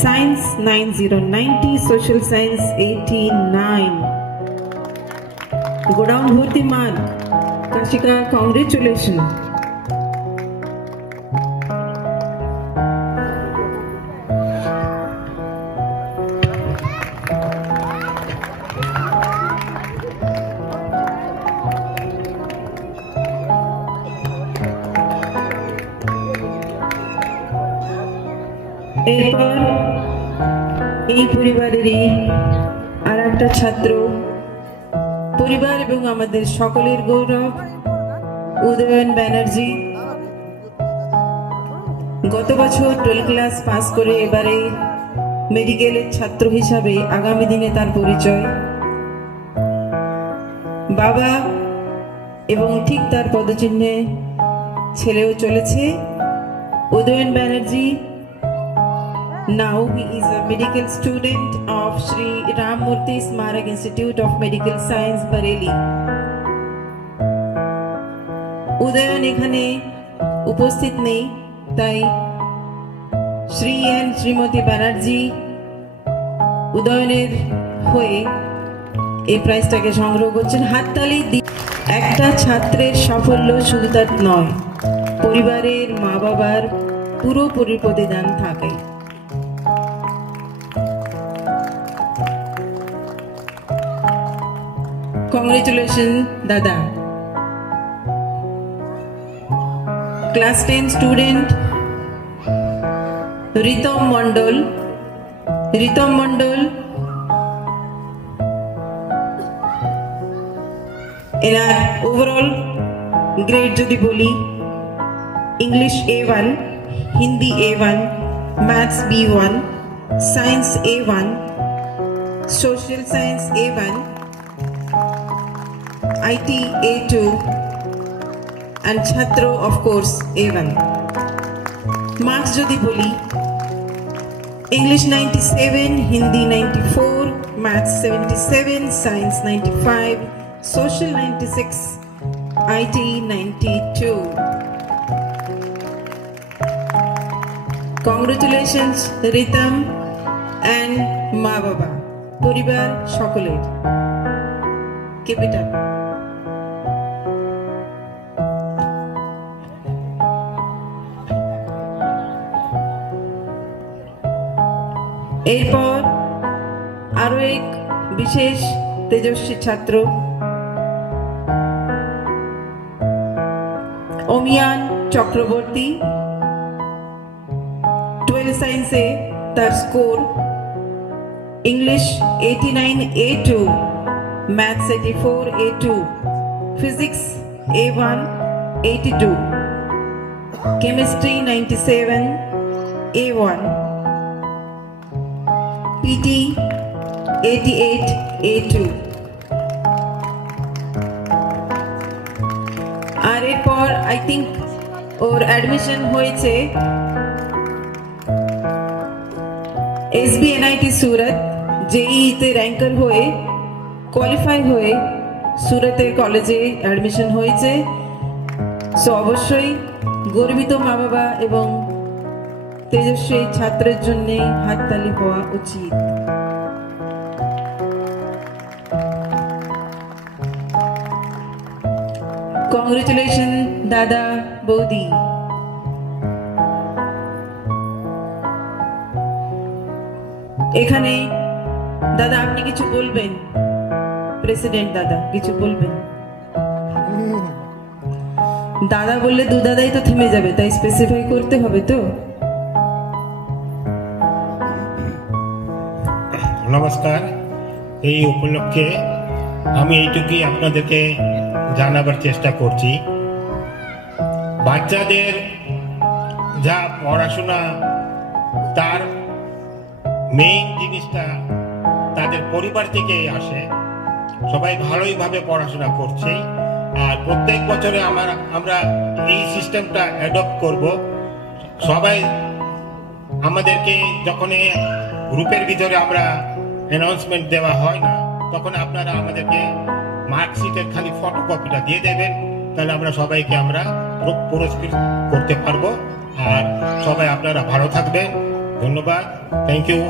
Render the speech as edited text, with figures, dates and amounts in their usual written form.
Science 9090, Social Science 89. Go down Bhurtiman. Kashika, congratulations. এরপর এই পরিবারেরই আর একটা ছাত্র, পরিবার এবং আমাদের সকলের গৌরব, উদয়ন ব্যানার্জি। গত বছর 12 ক্লাস পাস করে এবারে মেডিকেলের ছাত্র হিসাবে আগামী দিনে তার পরিচয়। বাবা এবং ঠিক তার পদচিহ্নে ছেলেও চলেছে। উদয়ন Banerjee, now he is a medical student of Sri Ram Murthy Smarak Institute of Medical Science, Bareilly. Udayan এখানে উপস্থিত নেই, তাই শ্রী এন শ্রীমতী ব্যানার্জি উদয়নের হয়ে এই প্রাইজটাকে সংগ্রহ করছেন। হাততালি। একটা ছাত্রের সাফল্য শুধু তার নয়, পরিবারের মা বাবার পুরোপুরি প্রতিদান থাকে। Congratulations, Dada. Class 10 student Ritam Mondol. Ritam Mondol এনার ওভারঅল গ্রেড যদি বলি, English A1, Hindi A1, maths B1, science A1, social science A1, IT A2 and Chhatro of course A1. Marks jodi boli, English 97, Hindi 94, Maths 77, Science 95, Social 96, IT 92. Congratulations Ritam and Ma Baba, poribar shokoler. Keep it up. এরপর আরো এক বিশেষ তেজস্বী ছাত্র, অমিয়ান চক্রবর্তী। 12 সায়েন্সে তার score English 89 A2, maths 84 A2, physics A1 82, কেমিস্ট্রি 97 A1, PT 88 A2। আর এরপর I think ওর অ্যাডমিশন হয়েছে SBNIT সুরত, JEE-তে র্যাঙ্কার হয়ে কোয়ালিফাই হয়ে সুরতের কলেজে অ্যাডমিশন হয়েছে। সো অবশ্যই গর্বিত মা বাবা এবং তেজস্বী ছাত্রের জন্য হাততালি হওয়া উচিত। কংগ্রেচুলেশন দাদা বৌদি। এখানে দাদা আপনি কিছু বলবেন? প্রেসিডেন্ট দাদা কিছু বলবেন? দাদা বললে দু দাদাই তো থেমে যাবে, তাই স্পেসিফাই করতে হবে তো। নমস্কার। এই উপলক্ষে আমি এইটুকুই আপনাদেরকে জানাবার চেষ্টা করছি, বাচ্চাদের যা পড়াশোনা তার মেইন জিনিসটা তাদের পরিবার থেকে আসে। সবাই ভালোইভাবে পড়াশোনা করছে, আর প্রত্যেক বছরে আমরা এই সিস্টেমটা অ্যাডপ্ট করব। সবাই আমাদেরকে যখন গ্রুপের ভিতরে আমরা অ্যানাউন্সমেন্ট দেওয়া হয় না, তখন আপনারা আমাদেরকে মার্কশিটের খালি ফটোকপিটা দিয়ে দেবেন, তাহলে আমরা সবাইকে আমরা পুরস্কৃত করতে পারবো। আর সবাই আপনারা ভালো থাকবেন, ধন্যবাদ, থ্যাংক ইউ।